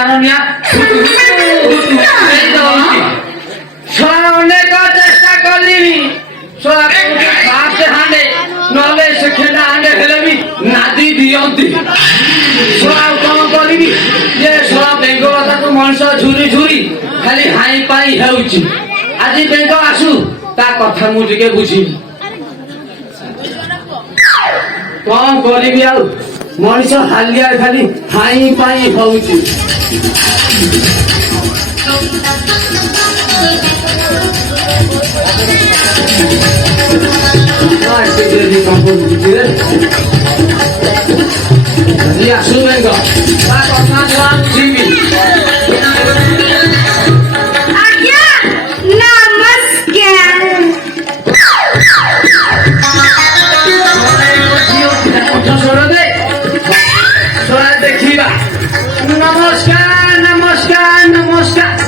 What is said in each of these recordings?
मारनिया অনেক চেষ্টা করলিনি ফার্স্ট হান্ডে নলে সেকেন্ড হান্ডে হেলেবি নাদি দিয়ন্তি কম করবি যে বেঙ্গ কথাକୁ ମଣିଷ ଝୁରି ଝୁରି ଖାଲି ହାଇ ପାଇ ହେଉଛି ଆଜି ବେଙ୍ଗ ଆସୁ ତା କଥା ମୁଁ ଟିକେ ବୁଝିବି କଣ କରିବି ଆଉ ମଣିଷ ହାଲିଆ ଖାଲି ହାଇ ପାଇ ହେଉଛି আসু বেঙ্গ তা কথা বুঝিবি नमस्कार नमस्कार नमस्कार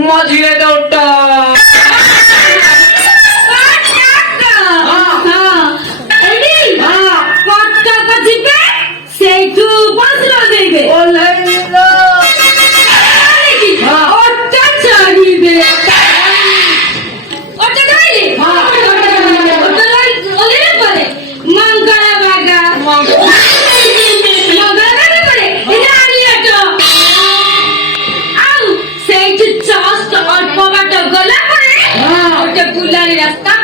मझिरे दौटा रास्ता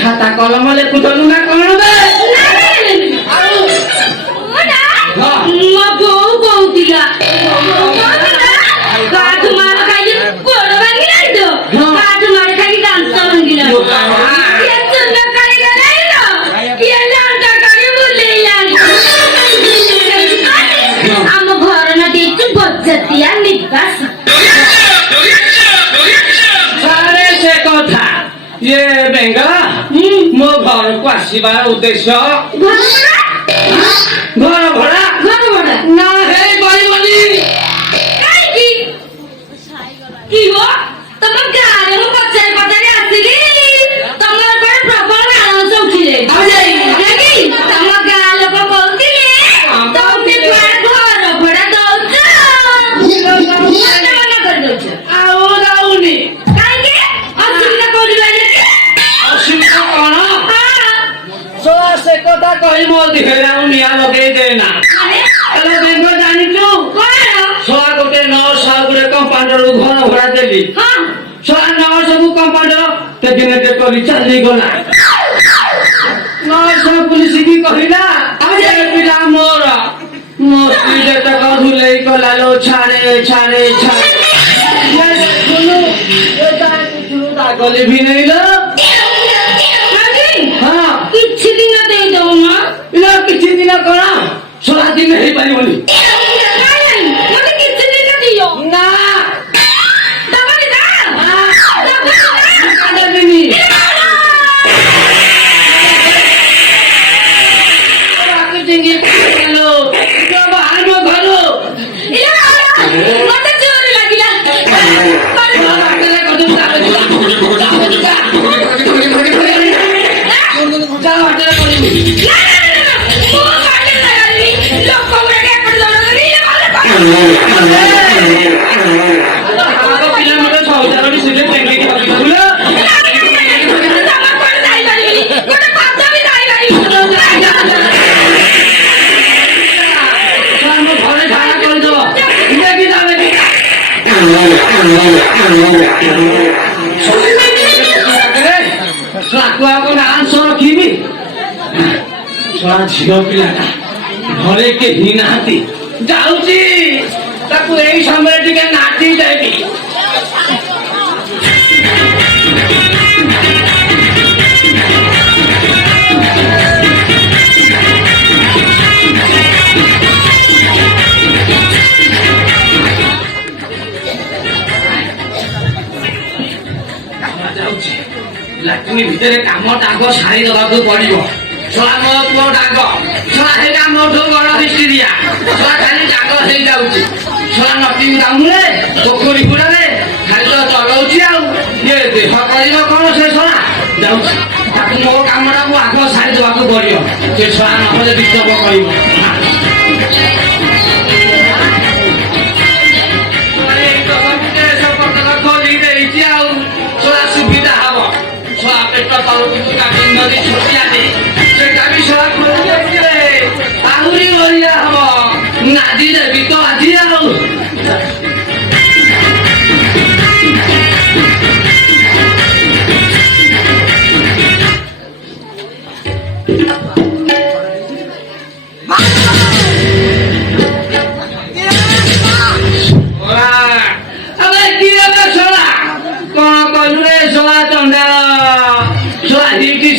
खाता कलम लेखुलु ना कौन ये बेंगा मो घर को आसबार उद्देश्य घर भड़ा ना है गरीबनी की हो तम गारे मो पचारे पचारे आसिली तमर पर प्रबल आनंद उठिले आ जाई देखी तम गा लोक बोलतिले तम के घर भड़ा दउछ मना कर दउछ आओ दाउनी काई के असुविधा कोलिबा से कथा कही मो दिखेला निया लगे देना हेलो बेंगो जानी तू कौन ଗୋଟେ ନର୍ସ ଆଉ ଗୋଟେ କମ୍ପାଉଣ୍ଡର ଘର ଭଡ଼ା ଦେଲି ଛୁଆ ନର୍ସ କୁ କମ୍ପାଉଣ୍ଡର ତେଜିନେ ଟେ କରି ଚାଲିଗଲା ନର୍ସ ପୁଲିସ କି କହିଲା ଏ ପିଲା ମୋର ମୋ ସ୍ତ୍ରୀ ଯେତକ ଧୁଲେଇ କଲା ଲୋ ଛାଡେ ଛାଡେ ଛାଡେ ଗଲି ବି ନେଇ ଲୋ ହଁ କିଛି ଦିନ ଦେଇଦବ ମା କିଛି ଦିନ କଣ ସରା ଦିନ ହେଇପାରିବନି ମତେ କିଛି ଦିନ ଦିଅ ନା ଦବନି ନା ଦେବିନି ମତେ ଜୋର ଲାଗିଲା ଝିଅ ପିଲାଟା ଘରେ କେହି ନାହାନ୍ତି ଯାଉଛି ତାକୁ ଏଇ ସମୟରେ ଟିକେ ନାଚି ଦେବି ଯାଉଛି ଲାଟ୍ରିନ୍ ଭିତରେ କାମ ଟାଗ ସାରି ଦେବାକୁ ପଡିବ ଛୁଆ ମୋ ପୁଅ ଡାକ ଛୁଆ ସେଇଟା ମୋଠୁ ବଡ ହିଷ୍ଟ୍ରିଆ ଛୁଆ ଖାଲି ଡାକ ହେଇଯାଉଛି ଛୁଆ ନଟିଂ ଗାଉଁରେ ପୋଖରୀ ଗୁଡାରେ ଖାଲି ତ ଚଲଉଛି ଆଉ ଇଏ ଦେହ କରିବ କଣ ସେ ଛୁଆ ଯାଉଛି ତାକୁ ମୋ କାମଟା ମୁଁ ଆଗ ସାରି ଦେବାକୁ ପଡିବ ସେ ଛୁଆ ନହେଲେ ବିଷପ କରିବ ଖୋଲି ଦେଇଛି ଆଉ ଛୁଆ ସୁବିଧା ହବ ଛୁଆ ପେଟ ତଳକୁ କାଟି ନଦୀ ଛୋଟିଆଟେ ସେଟା ବି ଛୁଆ ଖୋଲି ଦେଇଥିଲେ ଆହୁରି ବଢିଆ ହବ ନାଦି ଦେବି ତ ଆଜି ଆଉ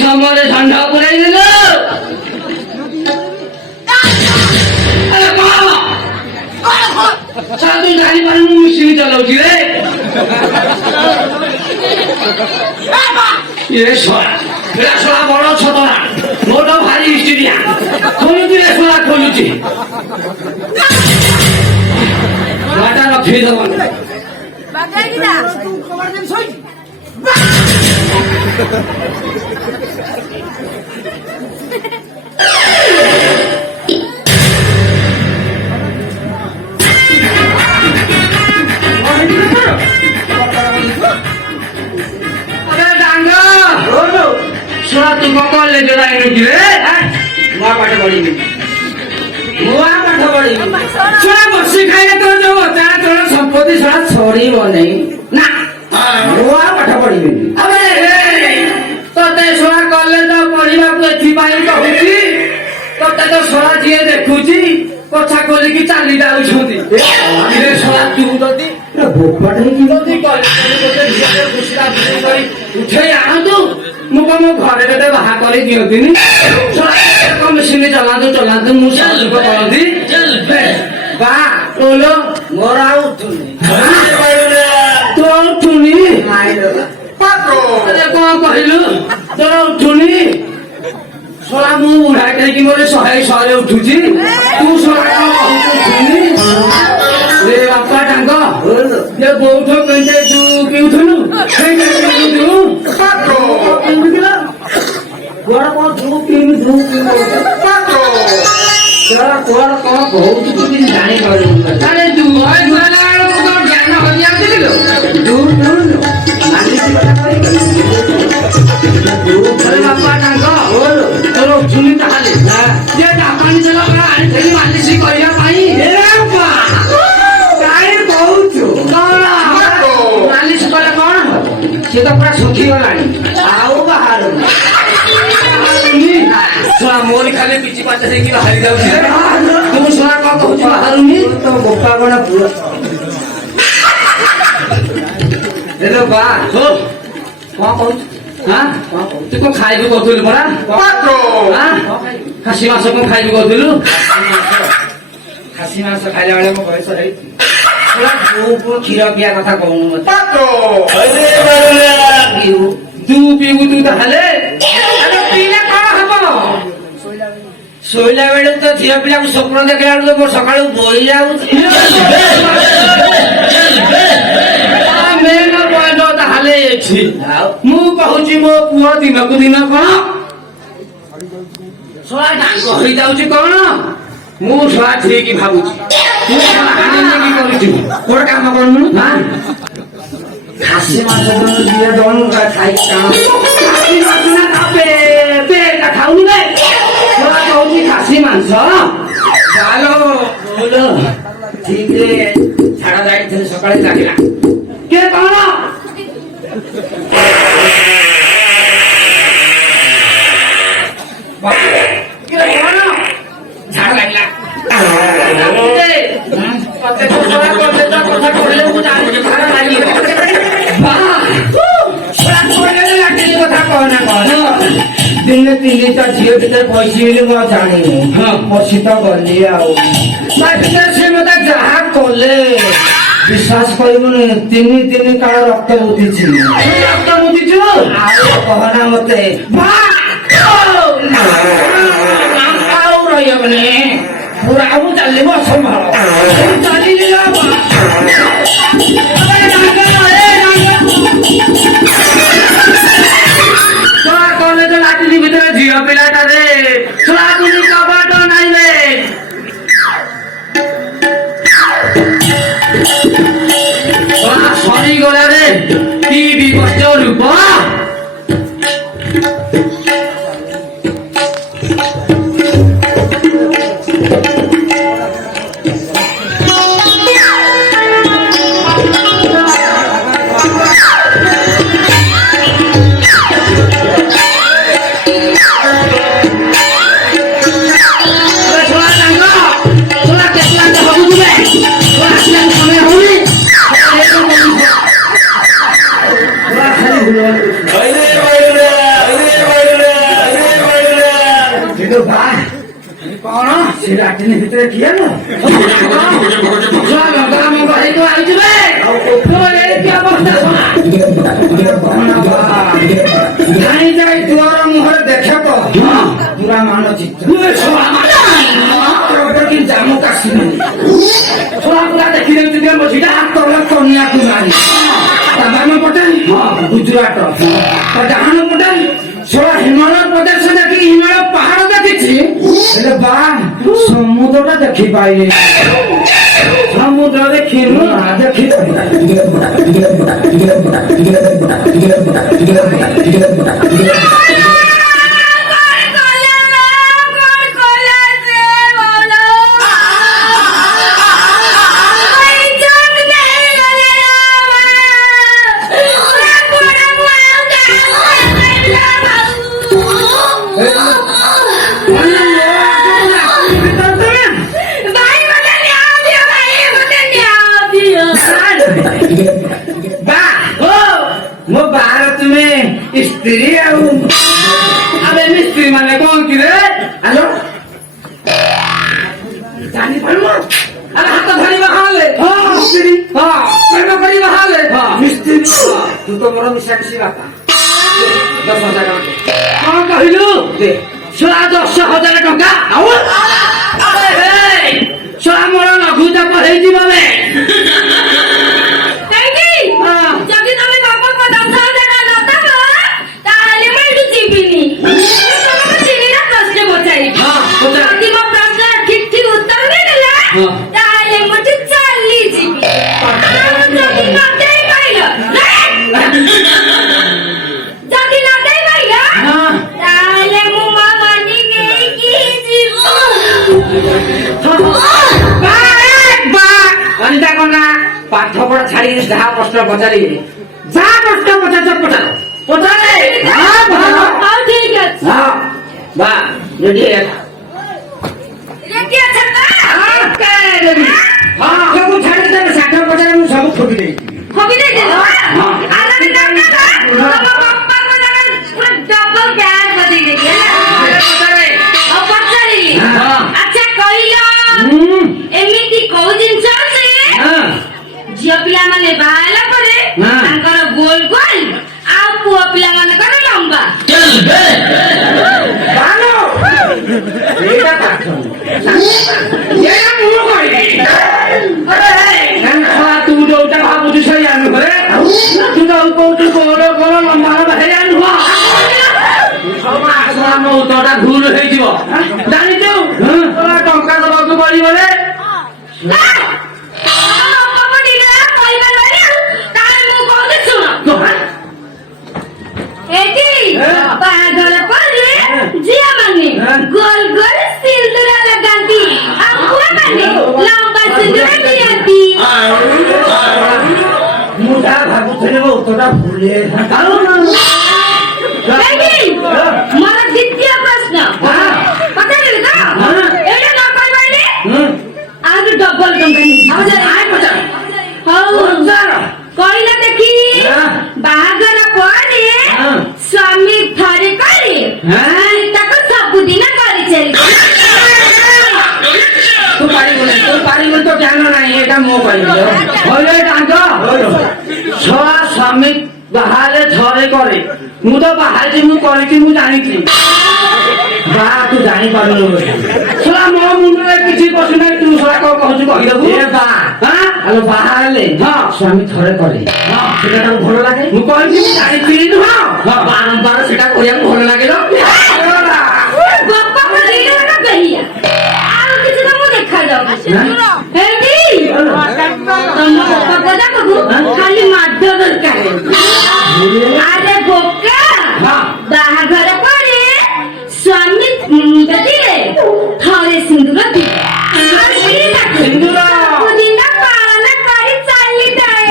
ସମୟରେ ଷଣ୍ଢ ପୁରାଇ ଦେଲ ତୁ ଜାଣିପାରୁନୁ ମୁଁ ମିଶିକି ଚଲାଉଛି ରେ ଶଳା ବଡ ଛତରା ମୋର ଭାରି ହିଷ୍ଟ୍ରିଆ ଖୋଲୁଛି ରେ ଶଳା ଖୋଲୁଛି ଛୁଆଟା ରଖିଦେବନି ଶୁଣା ତୁ କଣ ଲେଜର ଆଇନୁ ରେ ମୁଁ ପାଠ ପଢିବି ମୁଁ ପାଠ ପଢିବି ଶୁଣା ବସି ଖାଇଲେ ତୋର ଯୋଉ ଅଚାନକ ସମ୍ପତ୍ତି ଶୁଣା ଛଡିବ ନାହିଁ ନା ମୁଁ ପାଠ ପଢିବିନି ତତେ ଶୁଣା କଲେଜ ପଢିବାକୁ ଏଥିପାଇଁ କହୁଛି ତତେ ତ ଶଳା ଯିଏ ଦେଖୁଛି କଥା ଖୋଲିକି ଚାଲି ଯାଉଛନ୍ତି ଶଳା ତୁ ଯଦି ଉଠେଇ ଆଣନ୍ତୁ ମୁଁ କଣ ମୋ ଘରେ ଗୋଟେ ବାହା କରି ଦିଅନ୍ତିନି ମେସିନ ଚଲାନ୍ତୁ ମୁଁ ସହଯୋଗ କରନ୍ତି ବା ତୋଲ ମୋର ଆଉ ଉଠୁନି ତୋ ଉଠୁନି କଣ କହିଲୁ ତୋର ଉଠୁନି ଶଳା ମୁଁ ବୁଢା ଖାଇକି ମୋର 100 ଉଠୁଛି ତୁ ଶଳା କଣ ଉଠୁନି ରେ ବାପା ତାଙ୍କ ବୌଦ୍ଧ କେତେ ତୁ ପିଉଥିଲୁ କୁଆଡେ କଣ ତୁ ପିଇବୁ କୁଆଡେ କଣ ବହୁତ କିଛି ଜାଣିପାରିବୁ ଜ୍ଞାନ ହଜିଯାଉଛି ବାପା ତାଙ୍କ ତୋର ଉଠୁନି ତାହେଲେ ଯେ ଜାପାନୀ ତେଲ ଆଣିଥିଲି ମାଲିସ କରିବା ପାଇଁ ପୁରା ଶୁଖିଗଲାଣି ଆଉ ବାହାରୁନି ଶଳା ମୋରି ଖାଲି ପିଚି ପାଚ ହେଇକି ବାହାରି ଯାଉଛି ତୁ ଶଳା କଣ କହୁଛୁ ବାହାରୁନି ତ ବୋପା କଣ ପୁଅ ହେଲୋ ବା ହୋ କଣ କହୁଛୁ ହାଁ କଣ କହୁଛୁ ତୁ କଣ ଖାଇବୁ କହୁଥିଲୁ ପରା ହାଁ ଖାସି ମାଂସ କଣ ଖାଇବୁ କହୁଥିଲୁ ଖାସି ମାଂସ ଖାଇଲା ବେଳେ ମୋ ବୟସ ହେଇଛି ପୁଅ ପୁଅ କ୍ଷୀର ପିଇବା କଥା କହୁନୁ ମତେ ପିଇବୁ। ତୁ ପିଇବୁ ତୁ ତାହେଲେ ଆରେ ପିଇଲେ କଣ ହବ ଶୋଇଲା ବେଳେ ତ ଝିଅ ପିଲାକୁ ସ୍ୱପ୍ନ ଦେଖିଲା ବେଳକୁ ମୋ ସକାଳୁ ବୋଇ ଯାଉଛି ମେନ ପଏଣ୍ଟ ତାହେଲେ ଏଠି ଆଉ ମୁଁ କହୁଛି ମୋ ପୁଅ ଦିନକୁ ଦିନ କଣ ଶଳା ଡାଙ୍ଗ ହେଇଯାଉଛି କଣ ମୁଁ ଶଳା ଠିକ ଭାବୁଛି ତୁ ଶଳା ହାଣି ନେଇକି କରୁଛୁ ଗୋଟେ କାମ କରୁନୁ ହାଁ ଖାସି ମାଂସ ଦଉନୁ ଦିଏ ଦଉନୁ ଖାଇକି କାମ ଖାସି ମାଂସ ନା ଖାବେ ବେଟା ଖାଉନି ବେ ଶଳା କହୁଛି ଖାସି ମାଂସ ଚାଲୋ ବୋଲ ଠିକରେ ଝାଡା ଯାଇଥିଲେ ସକାଳେ ଲାଗିଲା କେ କଣ ଝାଡା ଲାଗିଲା ମତେ ତ ଶଳା କଲେଜ କଥା କହିଲେ ମୁଁ ଜାଣିଛି ଝାଡା ଲାଗିବ ଦିନେ ତିନିଟା ଝିଅ ଭିତରେ ପଇସି ବୋଲି ମୁଁ ଆଉ ଜାଣିନି ପଶି ତ ଗଲି ଆଉ ତା ଭିତରେ ସେ ମତେ ଯାହା କଲେ ବିଶ୍ୱାସ କରିବୁନି ତିନି ତିନି କାଳ ରକ୍ତ ଉଠିଛି ରକ୍ତ ମୁଦିଛୁ ଆଉ କହନା ମତେ ଆଉ ରହିବନି ପୁରା ଆଉ ଚାଲିବ ଅସମ୍ଭାଳ ଚାଲିଲି ଶଳା କଲେଜ ଲାଟିନି ଭିତରେ ଝିଅ ପିଲାଟାରେ ଶଳା ପୁଣି କବାଟ ନାଇଁବେ ଶଳା ସରିଗଲାରେ କି ବିଭତ୍ସ ରୂପ କଣ ସେ ଲାଟିନି ଭିତରେ କିଏ ନ ଯାଇ ତୁଅର ମୁହଁରେ ଦେଖ ତ ପୁରା ମାନଚିତ୍ର କି ଜାମ୍ମୁ କାଶ୍ମୀର ପୁରା ଦେଖି ଦେଉଛି ମଝିଟା ତଳେ କନ୍ୟାକୁ ମାରି ତା ବାମ ପଟେ ଗୁଜୁରାଟ ତା ଡାହାଣ ପଟେ ଛୋଳା ହିମାଳୟ ପ୍ରଦେଶ ଦେଖି ହିମାଳୟ ପାହାଡ ଦେଖିଛି ହେଲେ ବା ସମୁଦ୍ରଟା ଦେଖିପାଇନି ସମୁଦ୍ର ଦେଖିନୁ ଦେଖି ମୋ ବାହାର ତୁମେ ସ୍ତ୍ରୀ ଆଉ ଆରେ ମିସ୍ତ୍ରୀ ମାନେ କଣ କି ରେ ହ୍ୟାଲୋ ଜାଣିପାରୁନ ଆରେ ହାତ ଧରି ବାହାରିଲେ ସ୍ତ୍ରୀ ପ୍ରେମ କରି ବାହାରିଲେ ମିସ୍ତ୍ରୀ ତୁ ତ ମୋର ମିଶାମିଶି ବାପା 10,000 ଟଙ୍କା କଣ କହିଲୁ ଦେ ଶଳା 10,000 ଟଙ୍କା ଶଳା ମୋର ଲଘୁ ଚାପ ହେଇଯିବ ବେ ଯଦି ତମେ ବାପାଙ୍କ 10,000 ଟଙ୍କା ନ ଦବ ତାହେଲେ ମୁଁ ଏଠୁ ଯିବିନି ତମକୁ ତିନିଟା ପ୍ରଶ୍ନ ପଚାରିବି ଯଦି ମୋ ପ୍ରଶ୍ନ ଠିକ ଠିକ ଉତ୍ତର ଦେଇଦେଲା ତାହେଲେ ମୁଁ ଏଠୁ ଚାଲିଯିବି ଆଉ ଯଦି ନ ଦେଇ ପାଇଲ ଯଦି ନ ଦେଇ ପାଇଲ ତାହେଲେ ମୁଁ ମୋ ମନି ନେଇକି ଯିବୁ ପାଠ ପଢା ଛାଡିକି ଯାହା ପ୍ରଶ୍ନ ପଚାରିବେ ଯାହା ପ୍ରଶ୍ନ ପଚାରୁଛ ପଚାରେ ହଁ ପଚାର ହଉ ଠିକ ଅଛି ହଁ ବା ରେଡି ରେଡି ଅଛ ତ ହଁ ସବୁ ଛାଡ଼ିଦେବେ ଷାଠ ପଚାରେ ମୁଁ ସବୁ ଖୋବି ଦେଇଛି ହବି ଦେଇଦେଲ ହଁ। ଆରେ ଦରକାର ତମ ବାପାଙ୍କ ଜାଗା ପୁରା ଡବଲ ବ୍ୟାଗ ବଦେଇ ଦେଇଛି ପଚାରେ ଆଉ ପଚାରିଲି ହଁ। ଆଚ୍ଛା କହିଲ ଏମିତି କୋଉ ଜିନିଷ ଅଛି ଝିଅ ପିଲାମାନେ ବାହା ହେଲା ପରେ ହଁ। ତାଙ୍କର ଗୋଲ ଗୋଲ ଆଉ ପୁଅ ପିଲାମାନଙ୍କର ଲମ୍ବା ବାଲୋ ଏଇଟା ପାଠ ଏଇଟା ମୁଁ କହିଲି ତୁ ଯୋଉଟା ଭାବୁଛୁ ସେଇଆ ନୁହେଁ ତୁ ଯୋଉ କହୁଛୁ ଗୋଡ଼ ଗୋଡ଼ ଲମ୍ବା ଲମ୍ବା ହେଇଆ ନୁହଁ ଆମ ଉତ୍ତରଟା ଭୁଲ ହେଇଯିବ ଜାଣିଛୁ ତୋର ଟଙ୍କା ଦବାକୁ ପଡିବରେ ବାହାଘର ପରେ ଝିଅ ମାନେ ଗୋଲ ଗୋଲ ସିନ୍ଦୁର ଲଗାନ୍ତି ଆଉ ପୁଅ ମାନେ ଲମ୍ବା ସିନ୍ଦୁର ଦିଅନ୍ତି ମୁଁ ଯାହା ଭାବୁଥିଲି ମୋ ଉତ୍ତରଟା ଭୁଲ ମୋର ଦ୍ୱିତୀୟ ପ୍ରଶ୍ନ ପଚାରିଲି ତ ଏଇଟା ନ କହିପାରିଲେ ଆଉ ଡବଲ ଟଙ୍କା ହଉ କହିଲ ଦେଖି ବାହାଘର ପରେ ସ୍ୱାମୀ ଥରେ କରି ତାକୁ ସବୁଦିନ କରିଚାଲି ତୁ ପାରିବୁନି ତ ଜ୍ଞାନ ନାହିଁ ଏଇଟା ମୁଁ କହିବି କହିଲେ ତାଙ୍କ ଛୁଆ ସ୍ୱାମୀ ବାହାରେ ଥରେ କରେ ମୁଁ ତ ବାହାରିଛି ମୁଁ କରିଛି ମୁଁ ଜାଣିଛି ବା ତୁ ଜାଣିପାରୁନୁ ଛୁଆ ମୋ ମୁଣ୍ଡରେ କିଛି ପଶୁ ନାହିଁ ତୁ ଛୁଆ କଣ କହୁଛୁ କହିଦେବୁ ଏ ବା ଆଲୋ ବାହା ହେଲେ ସ୍ୱାମୀ ଥରେ କରେ ସେଟା ତାକୁ ଭଲ ଲାଗେ ମୁଁ କହିଛି ମୁଁ ଜାଣିଛି ନୁହଁ ବାରମ୍ବାର ସେଟା କରିବାକୁ ଭଲ ଲାଗିଲ ବାପା କହିଲେ ବେହିଆ ଆଉ କିଛି ତ ମୁଁ ଦେଖାଯାଉଛି ହେବି ତମ ବାପା ପଦାକୁ ଖାଲି ମାଧ୍ୟ ଦରକାର ଆରେ ବୋକା ବାହାଘର ପରେ ସ୍ୱାମୀ ମୁଣ୍ଡରେ ଥରେ ସିନ୍ଦୁର ଦିଏ ସିନ୍ଦୁର ସବୁଦିନ ପାଳନ କରି ଚାଲିଥାଏ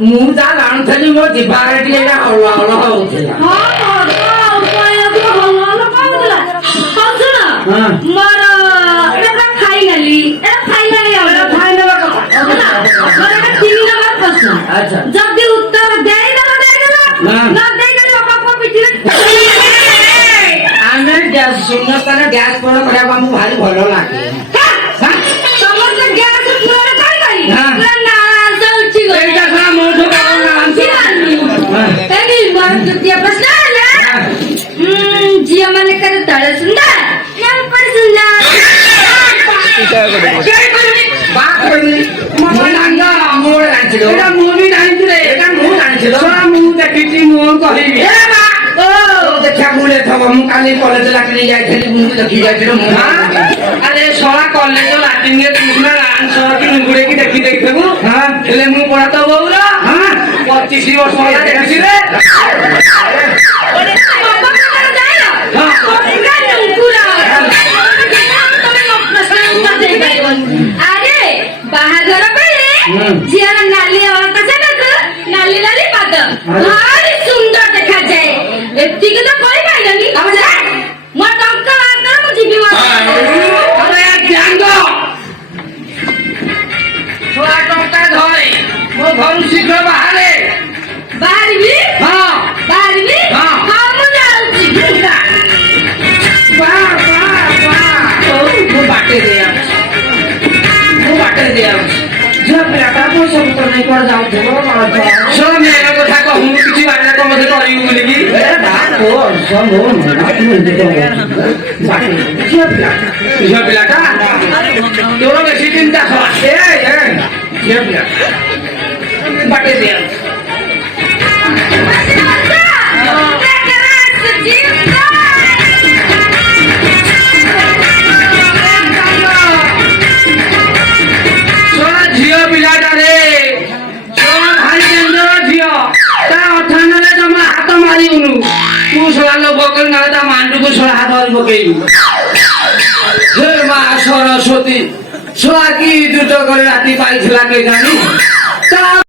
ମୁଁ ଯାହା ଜାଣୁଥିଲି ମୋ ଯିବାରେ ଟିକେ ହଳ ହଳ ହଉଥିଲା ମୋର ଏଟା ଫାଇନାଲି ତିନି ନମ୍ବର ପ୍ରଶ୍ନ ଆଚ୍ଛା ଯଦି ଉତ୍ତର ଦେଇଦେବ ନ ଦେଇଦେଲେ ବାପା ପିଠିରେ ଆମେ ଶୂନ୍ୟସ୍ଥାନ ଗ୍ୟାସ୍ ପୂରଣ କରିବାକୁ ଆମକୁ ଭାରି ଭଲ ଲାଗେ ସମସ୍ତେ ଗ୍ୟାସ ପୂରଣ କରିପାରି ଏଇଟା ଛୁଆ ମୋଠୁ ମୋର ତୃତୀୟ ପ୍ରଶ୍ନ ହେଲା ଝିଅ ମାନଙ୍କର ତଳ ସୁନ୍ଦର ନା ଉପର ସୁନ୍ଦର ମୁଁ ବି ଜାଣିଛି ରେ ଛୁଆ ମୁଁ ଦେଖିଛି ମୁଁ କହିବି ଦେଖିବାକୁ ଥବ ମୁଁ କାଲି କଲେଜ ଲାଟିନି ଯାଇଥିଲି ମୁଁ ଦେଖି ଯାଇଥିଲି ମୁଁ ଆରେ ଶଳା କଲେଜ ଲାଟିନରେ ତୁ ନା କି ମୁଗୁଡେଇକି ଦେଖି ଦେଇଥିବୁ ହେଲେ ମୁଁ ପଢା ତ ବୋଉର 25 ବର୍ଷ ହେଲା ଦେଖିଛି ରେ ଆରେ ବାହାଘର ବେଳେ ଝିଅର ନାଲି ଅଳତା ସେଟାକୁ ନାଲି ନାଲି ପାଦ ଭାରି ସୁନ୍ଦର ଦେଖାଯାଏ ଏତିକି ତ କହିପାରିଲନି ମୋ ଟଙ୍କା ବାହାଘର ମୁଁ ଯିବି ଛୁଆ ଟଙ୍କା ଧରେ ମୋ ଘରୁ ଶୀଘ୍ର ବାହାରେ ବାହାରିବି ବାହାରିବି ହଁ ମୁଁ ଯାଉଛି ମୁଁ ବାଟେ ଦିଆଉଛି ଝିଅ ପିଲାଟା ପଇସା ପତ୍ର ନେଇ କୁଆଡେ ଯାଉଥିବ ଶୁଣ ମେନ କଥା କହୁନୁ କିଛି ବାଟରେ କଣ ମତେ କରିବୁ ବୋଲିକି ଝିଅ ପିଲାଟା ତୋର ବେଶୀ ଚିନ୍ତା ଝିଅ ପିଲା ବାଟେ ଦିଆଉଛି ଝିଅ ପିଲାଟାରେ ଭାରି ଡେଞ୍ଜର ଝିଅ ତା ଅଠାନରେ ଜମା ହାତ ମାରିବୁନୁ ତୁ ଶଳା ଲୋକ କରି ନହେଲେ ତା ମାଣ୍ଡୁକୁ ଶଳା ହାତ ଧରି ପକେଇବୁ ହେ ମା ସରସ୍ୱତୀ ଛୁଆ କି ଯୁଦ୍ଧ କରି ରାତି ପାଇଥିଲା କେ ଜାଣି ତା